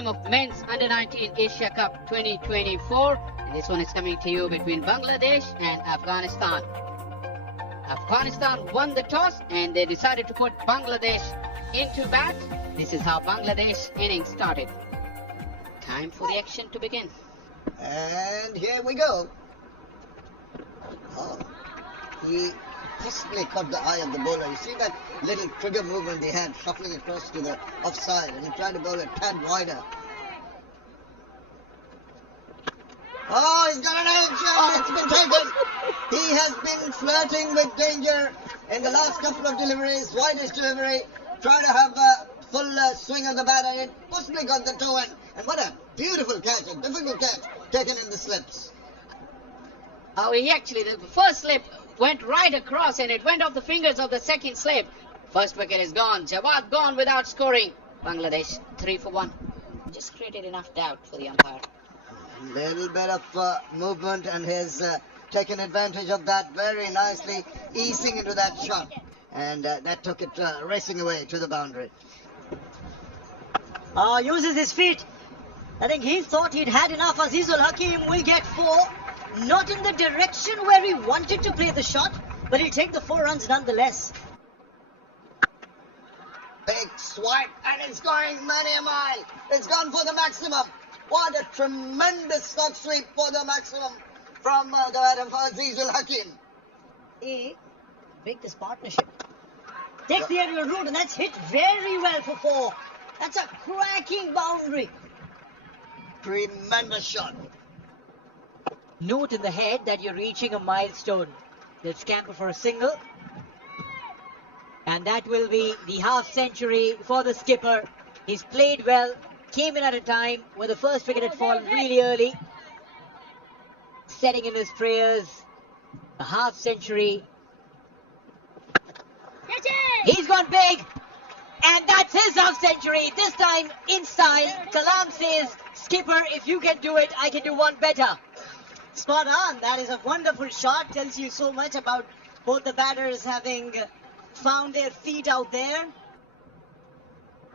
game of Men's Under-19 Asia Cup 2024. And this one is coming to you between Bangladesh and Afghanistan. Afghanistan won the toss and they decided to put Bangladesh into bat. This is how Bangladesh innings started. Time for the action to begin. And here we go. Oh, he possibly caught the eye of the bowler. You see that little trigger movement he had, shuffling across to the offside, and he tried to bowl a tad wider. Oh, he's got an edge, and it's been taken. He has been flirting with danger in the last couple of deliveries. Widest delivery, trying to have a full swing of the bat, and it possibly got the toe in. And what a beautiful catch, a difficult catch, taken in the slips. Oh, the first slip went right across and it went off the fingers of the second slip. First wicket is gone. Jawad gone without scoring. Bangladesh 3 for 1. Just created enough doubt for the umpire. A little bit of movement, and he's taken advantage of that very nicely, easing into that shot. And that took it racing away to the boundary. Uses his feet. I think he thought he'd had enough. Azizul Hakim will get 4. Not in the direction where he wanted to play the shot, but he'll take the 4 runs nonetheless. Big swipe, and it's going many a mile. It's gone for the maximum. What a tremendous stock sweep for the maximum from the bat of Azizul Hakim. Break this partnership. Takes the aerial route, and that's hit very well for 4. That's a cracking boundary. Tremendous shot. Note in the head that you're reaching a milestone. They'll scamper for a single. And that will be the half century for the skipper. He's played well, came in at a time where the first wicket had fallen really early. Setting in his prayers. A half century. He's gone big. And that's his half century. This time in style. Kalam says, skipper, if you can do it, I can do one better. Spot on. That is a wonderful shot. Tells you so much about both the batters having found their feet out there.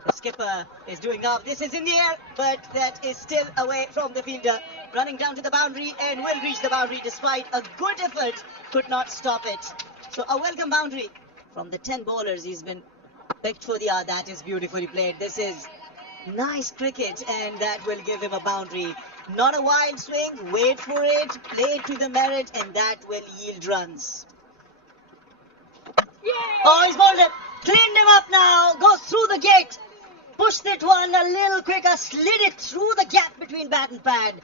The skipper is doing up. This is in the air, but that is still away from the fielder. Running down to the boundary and will reach the boundary despite a good effort. Could not stop it. So a welcome boundary from the 10 bowlers. He's been picked for the hour. That is beautifully played. This is nice cricket, and that will give him a boundary. Not a wild swing, wait for it, play it to the merit, and that will yield runs. Yeah. Oh, he's bowled it. Cleaned him up now, goes through the gate. Pushed it one a little quicker, slid it through the gap between bat and pad.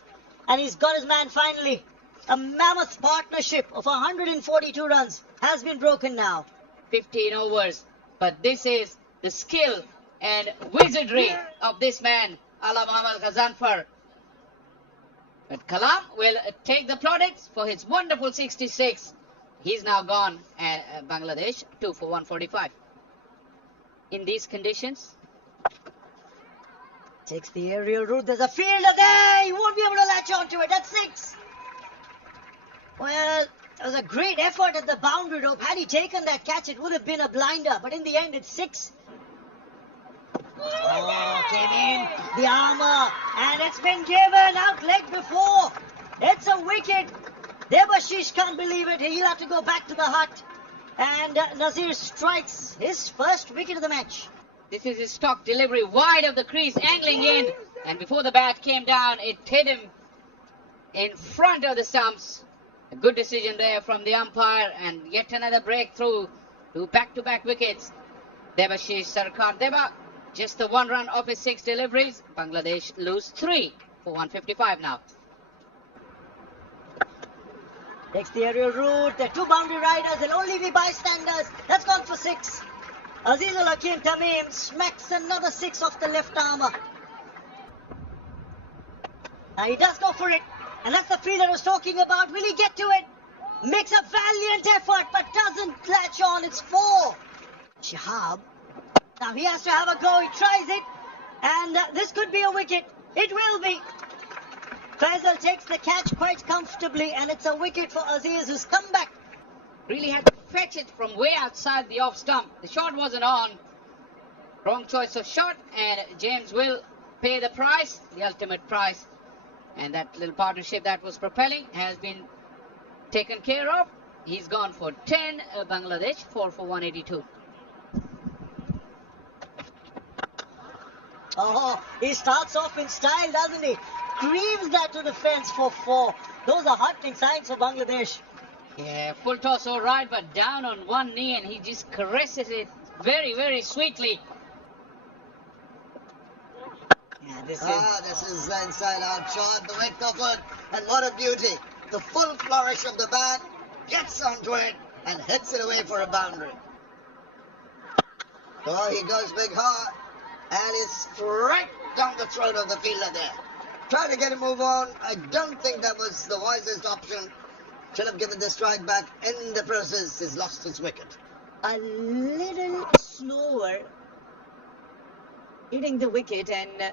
And he's got his man finally. A mammoth partnership of 142 runs has been broken now. 15 overs. But this is the skill and wizardry of this man, Ala Muhammad Ghazanfar. But Kalam will take the plaudits for his wonderful 66. He's now gone, and Bangladesh 2 for 145. In these conditions, takes the aerial route. There's a fielder there. He won't be able to latch onto it. That's 6. Well, it was a great effort at the boundary rope. Had he taken that catch, it would have been a blinder. But in the end, it's 6. Oh, came in the armour, and it's been given out leg before. It's a wicket. Debashish can't believe it. He'll have to go back to the hut. And Nazir strikes his first wicket of the match. This is his stock delivery wide of the crease, angling in. And before the bat came down, it hit him in front of the stumps. A good decision there from the umpire, and yet another breakthrough to back-to-back wickets. Debashish Sarkar Deba. Just the 1 run off his 6 deliveries. Bangladesh lose 3 for 155 now. Takes the aerial route. The 2 boundary riders will only be bystanders. That's gone for 6. Azizul Hakim Tamim smacks another 6 off the left armour. Now he does go for it. And that's the field I was talking about. Will he get to it? Makes a valiant effort but doesn't latch on. It's 4. Shihab. Now he has to have a go. He tries it. And this could be a wicket. It will be. Faisal takes the catch quite comfortably. And it's a wicket for Aziz, who's come back. Really had to fetch it from way outside the off stump. The shot wasn't on. Wrong choice of shot. And James will pay the price, the ultimate price. And that little partnership that was propelling has been taken care of. He's gone for 10, Bangladesh 4 for 182. Oh, he starts off in style, doesn't he? Creams that to the fence for 4. Those are heartening signs for Bangladesh. Yeah, full toss all right, but down on one knee, and he just caresses it very, very sweetly. Yeah, this is the inside out shot, the width of it, and what a beauty. The full flourish of the bat, gets onto it, and hits it away for a boundary. Oh, he goes big hard, and is straight down the throat of the fielder there. Try to get him move on. I don't think that was the wisest option. Should have given the strike back. In the process, he's lost his wicket. a little slower, hitting the wicket and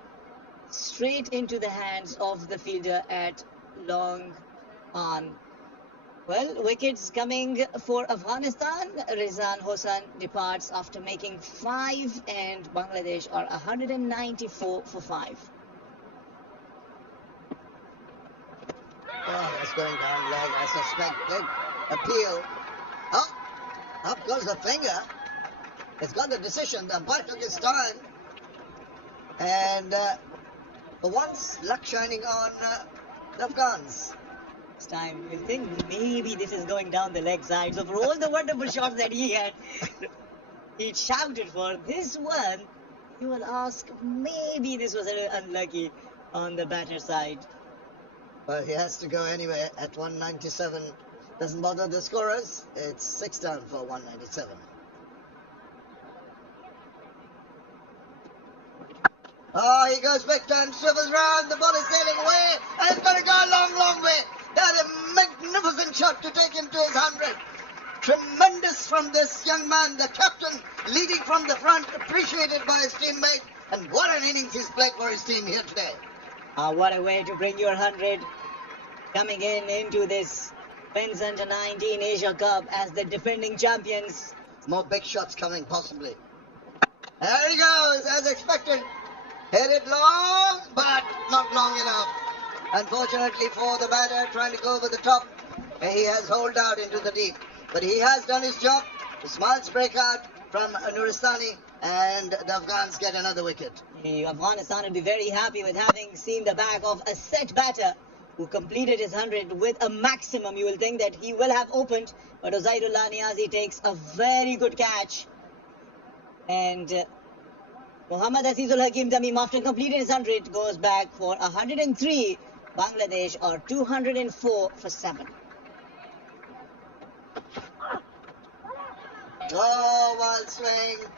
straight into the hands of the fielder at long on. Well, wickets coming for Afghanistan. Rizan Hossain departs after making 5, and Bangladesh are 194 for 5. Oh, that's going down leg, I suspect. Big appeal. Oh, up goes the finger. It's got the decision. The umpire took his time. And for once, luck shining on the Afghans. This time, we think maybe this is going down the leg side. So for all the wonderful shots that he had, he shouted for this one. You will ask, maybe this was a little unlucky on the batter side. Well, he has to go anyway at 197. Doesn't bother the scorers. It's 6 down for 197. Oh, he goes big time, swivels round. The ball is sailing away, and it's going to go a long, long way. That's a magnificent shot to take him to his 100. Tremendous from this young man, the captain, leading from the front, appreciated by his teammate. And what an innings he's played for his team here today. What a way to bring your 100 coming into this Men's Under 19 Asia Cup as the defending champions. More big shots coming, possibly. There he goes, as expected. Hit it long, but not long enough. Unfortunately for the batter, trying to go over the top, he has holed out into the deep. But he has done his job. The smiles break out from Nuristani, and the Afghans get another wicket. Afghanistan will be very happy with having seen the back of a set batter who completed his 100 with a maximum. You will think that he will have opened, but Uzairullah Niazi takes a very good catch. And Muhammad Azizul Hakim Tamim, after completing his 100, goes back for 103. Bangladesh are 204 for 7. Oh, wild swing.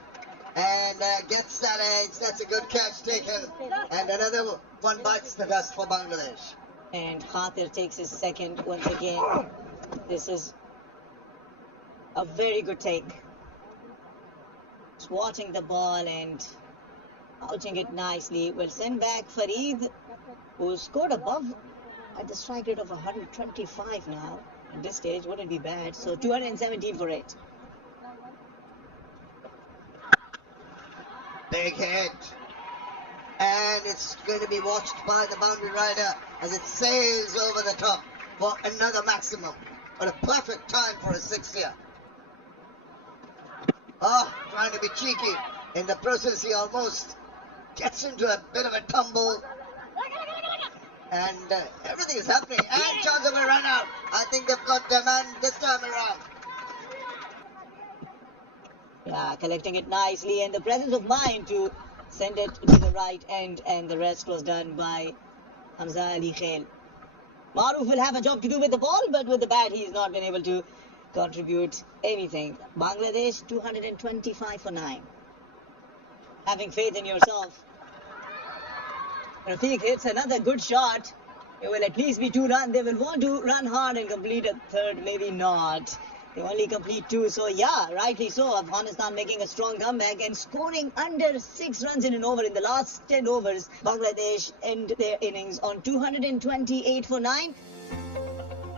And gets that edge. That's a good catch taken. And another one bites the dust for Bangladesh. And Khatir takes his second once again. This is a very good take. Swatting the ball and ouching it nicely. Will send back Farid, who scored above at the strike rate of 125 now. At this stage, wouldn't be bad. So 217 for 8. Big hit. And it's going to be watched by the boundary rider as it sails over the top for another maximum. What a perfect time for a 6 here. Oh, trying to be cheeky. In the process, he almost gets into a bit of a tumble. And everything is happening. And chance of a run out. I think they've got their man this time around. Yeah, collecting it nicely and the presence of mind to send it to the right end, and the rest was done by Hamza Ali Khail. Maruf will have a job to do with the ball, but with the bat he's not been able to contribute anything. Bangladesh 225 for 9. Having faith in yourself. Rafiq hits another good shot. It will at least be 2 runs. They will want to run hard and complete a third, maybe not. They only complete 2, so yeah, rightly so. Afghanistan making a strong comeback and scoring under 6 runs in an over in the last 10 overs. Bangladesh end their innings on 228 for 9.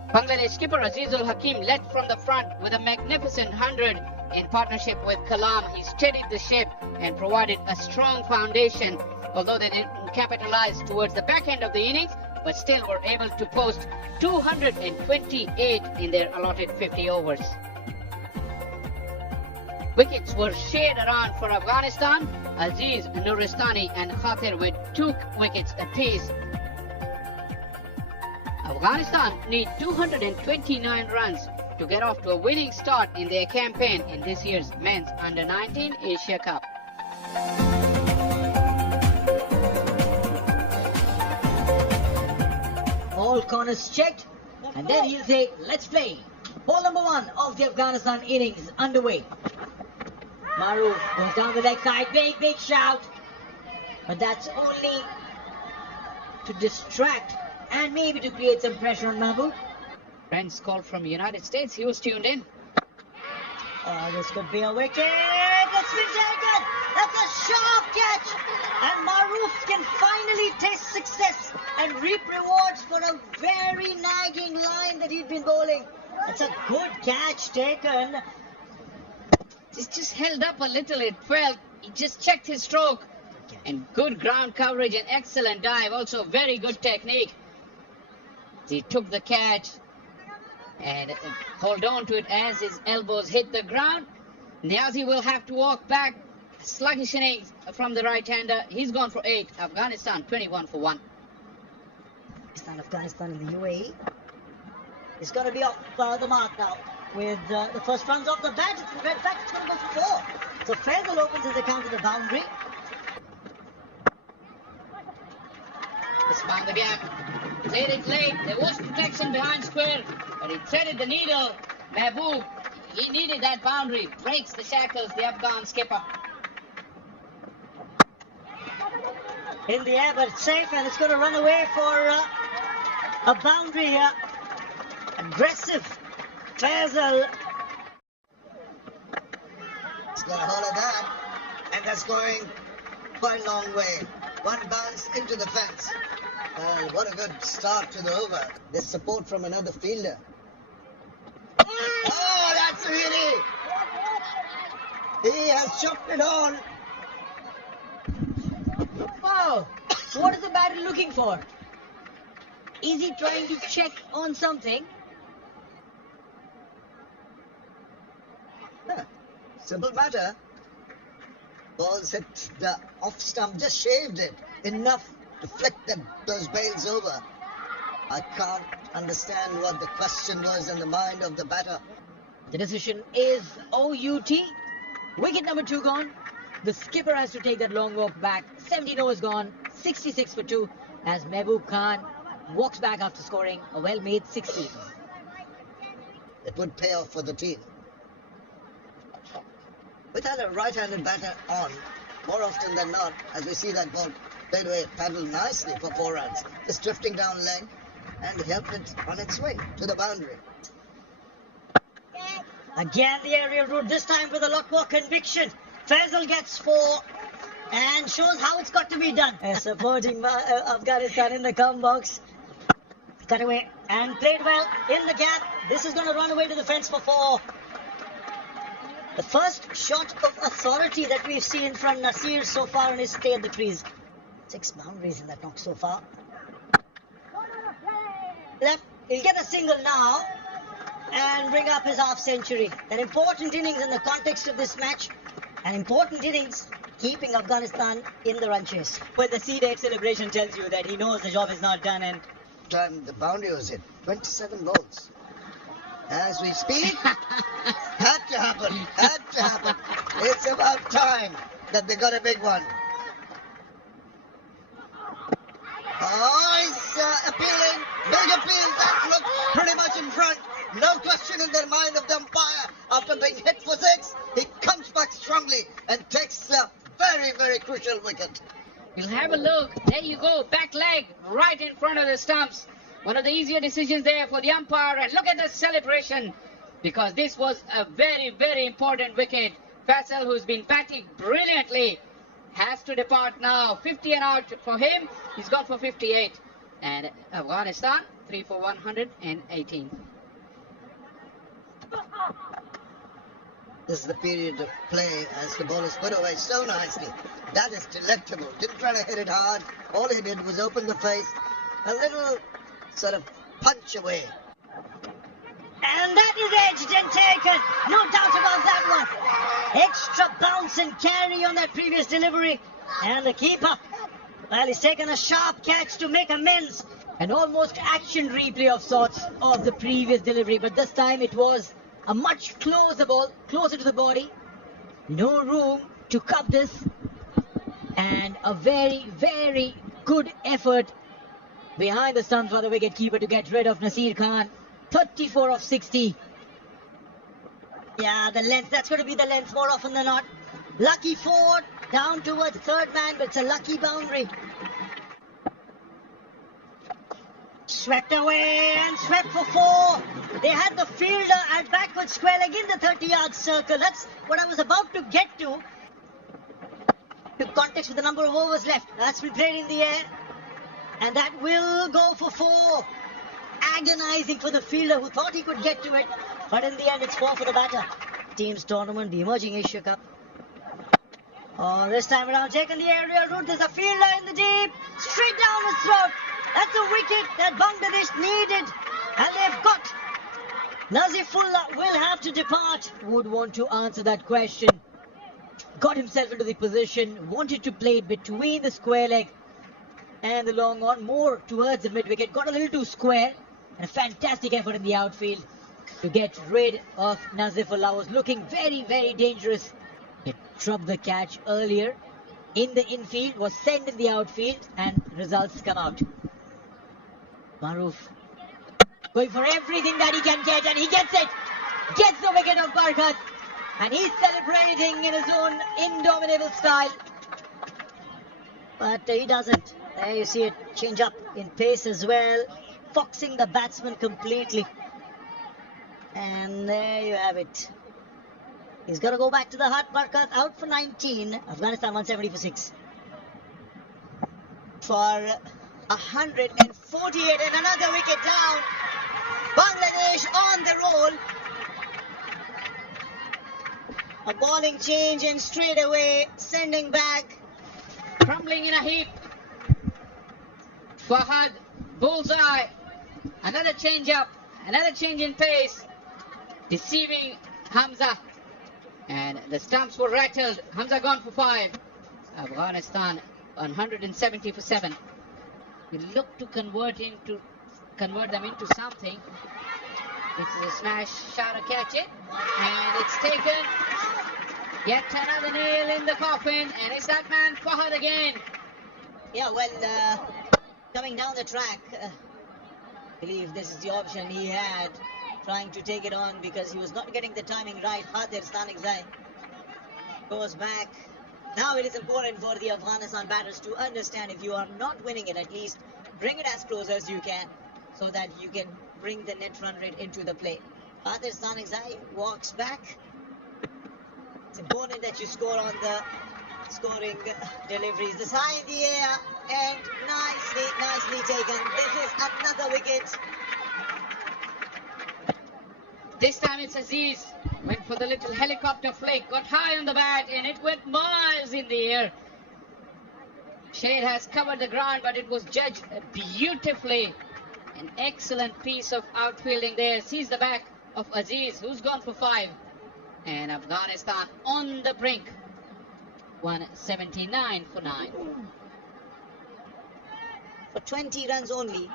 Bangladesh skipper Azizul Hakim led from the front with a magnificent 100. in partnership with Kalam, he steadied the ship and provided a strong foundation, although they didn't capitalize towards the back end of the innings, but still were able to post 228 in their allotted 50 overs. Wickets were shared around for Afghanistan. Aziz, Nuristani and Khatir with 2 wickets apiece. Afghanistan need 229 runs to get off to a winning start in their campaign in this year's Men's Under-19 Asia Cup. All corners checked, and then he'll say, let's play. Ball number 1 of the Afghanistan innings underway. Maruf goes down the leg side, big shout. But that's only to distract and maybe to create some pressure on Mahbub. Friends called from the United States, he was tuned in. Oh, this could be a wicket. It's been taken. That's a sharp catch. And Maruf can finally taste success and reap rewards for a very nagging line that he'd been bowling. It's a good catch taken. It's just held up a little, it felt. He just checked his stroke. And good ground coverage and excellent dive. Also very good technique. He took the catch and hold on to it as his elbows hit the ground. Niazi will have to walk back. Sluggish innings from the right-hander. He's gone for 8. Afghanistan 21 for 1. Afghanistan in the UAE. It's going to be off the mark now with the first runs off the bat. In fact, it's going to go for 4. So Faisal opens his account to the boundary. It's found the gap. Played it late. There was protection behind square, but he threaded the needle. Mahbub, he needed that boundary. Breaks the shackles, the Afghan skipper. In the air, but it's safe, and it's going to run away for a boundary. Aggressive Faisal. He's got a hold of that, and that's going quite a long way. One bounce into the fence. What a good start to the over. There's support from another fielder. Oh, that's really. He has chopped it on. Wow, what is the batter looking for? Is he trying to check on something? Simple matter. Ball's hit the off stump, just shaved it. Enough to flick those bails over. I can't understand what the question was in the mind of the batter. The decision is OUT. Wicket number 2 gone. The skipper has to take that long walk back. 17 overs gone. 66 for 2 as Mahbub Khan walks back after scoring a well-made 16. It would pay off for the team. Without a right-handed batter on, more often than not, as we see that ball played away, paddled nicely for 4 runs, just drifting down leg and helped it on its way to the boundary. Again the aerial route, this time with a lot more conviction. Faisal gets 4 and shows how it's got to be done. Supporting Afghanistan in the come box. Cut away and played well in the gap. This is going to run away to the fence for 4. The first shot of authority that we've seen from Nasir so far in his stay at the crease. 6 boundaries in that knock so far. Left, he'll get a single now and bring up his half century. An important innings in the context of this match. An important innings keeping Afghanistan in the run chase. When the C-Deck celebration tells you that he knows the job is not done and... Time the boundary was hit. 27 balls. As we speak, had to happen. It's about time that they got a big one. Oh, he's appealing. Big appeal. That looks pretty much in front. No question in their mind of the umpire. After being hit for 6, he comes back strongly and takes a very, very crucial wicket. We'll have a look. There you go. Back leg right in front of the stumps. One of the easier decisions there for the umpire. And look at the celebration. Because this was a very, very important wicket. Faisal, who's been batting brilliantly, has to depart now. 50 and out for him. He's gone for 58. And Afghanistan, 3 for 118. This is the period of play as the ball is put away so nicely. That is delectable. Didn't try to hit it hard. All he did was open the face, a little sort of punch away. And that is edged and taken. No doubt about that one. Extra bounce and carry on that previous delivery. And the keeper, well, he's taken a sharp catch to make amends. An almost action replay of sorts of the previous delivery. But this time it was a much closer ball, closer to the body. No room to cup this. And a very, very good effort behind the stumps for the wicket-keeper to get rid of Nasir Khan. 34 of 60. Yeah, the length, that's going to be the length more often than not. Lucky four, down towards third man, but it's a lucky boundary. Swept away and swept for four. They had the fielder at backward square leg in the 30-yard circle. That's what I was about to get to. To context with the number of overs left. That's been played in the air. And that will go for four. Agonizing for the fielder who thought he could get to it. But in the end, it's four for the batter. Team's tournament, the emerging Asia Cup. Oh, this time around, taking the aerial route. There's a fielder in the deep. Straight down his throat. That's a wicket that Bangladesh needed. And they've got. Nazifullah will have to depart. Would want to answer that question. Got himself into the position. Wanted to play it between the square leg and the long on. More towards the mid-wicket. Got a little too square. And a fantastic effort in the outfield to get rid of Nazifullah. Was looking very, very dangerous. He dropped the catch earlier in the infield. Was sent in the outfield. And results come out. Maruf going for everything that he can get, and he gets it. Gets the wicket of Barkat, and he's celebrating in his own indomitable style. But he doesn't. There you see it change up in pace as well, foxing the batsman completely. And there you have it. He's got to go back to the hut. Barkat out for 19. Afghanistan 170 for 6. For 148 and another wicket down. Bangladesh on the roll. A bowling change and straight away sending back. Crumbling in a heap. Fahad, bullseye. Another change up. Another change in pace. Deceiving Hamza. And the stumps were rattled. Hamza gone for 5. Afghanistan 170 for 7. We look to convert them into something. This is a smash, shot, a catch it, and it's taken. Yet another nail in the coffin, and it's that man Fahad again. Yeah, well, coming down the track, I believe this is the option he had, trying to take it on because he was not getting the timing right. Hadir Stanigzai goes back. Now it is important for the Afghanistan batters to understand, if you are not winning it, at least bring it as close as you can so that you can bring the net run rate into the play. Hadir Stanigzai walks back. It's important that you score on the scoring deliveries. This high in the air and nicely taken. This is another wicket. This time it's Aziz. Went for the little helicopter flick, got high on the bat, and it went miles in the air. Shade has covered the ground, but it was judged beautifully. An excellent piece of outfielding there. Sees the back of Aziz, who's gone for 5. And Afghanistan on the brink. 179 for 9. For 20 runs only,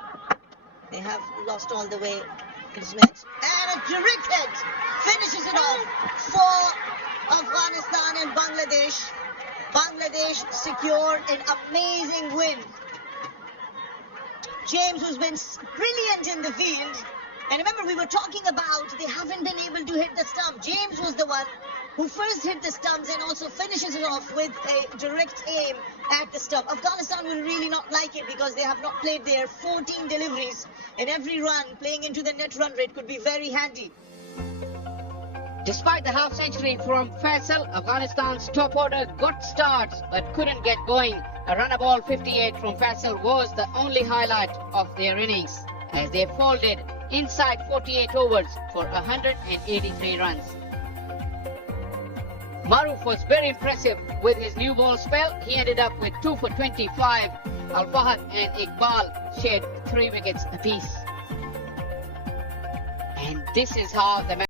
they have lost all the way in this match. And a direct hit finishes it off for Afghanistan and Bangladesh. Bangladesh secured an amazing win. James, who's been brilliant in the field, and remember we were talking about they haven't been able to hit the stump. James was the one who first hit the stumps and also finishes it off with a direct aim at the stump. Afghanistan will really not like it because they have not played their 14 deliveries, and every run playing into the net run rate could be very handy. Despite the half century from Faisal, Afghanistan's top order got starts but couldn't get going. A run ball 58 from Faisal was the only highlight of their innings as they folded inside 48 overs for 183 runs. Maruf was very impressive with his new ball spell. He ended up with 2 for 25. Al Fahad and Iqbal shared 3 wickets apiece. And this is how the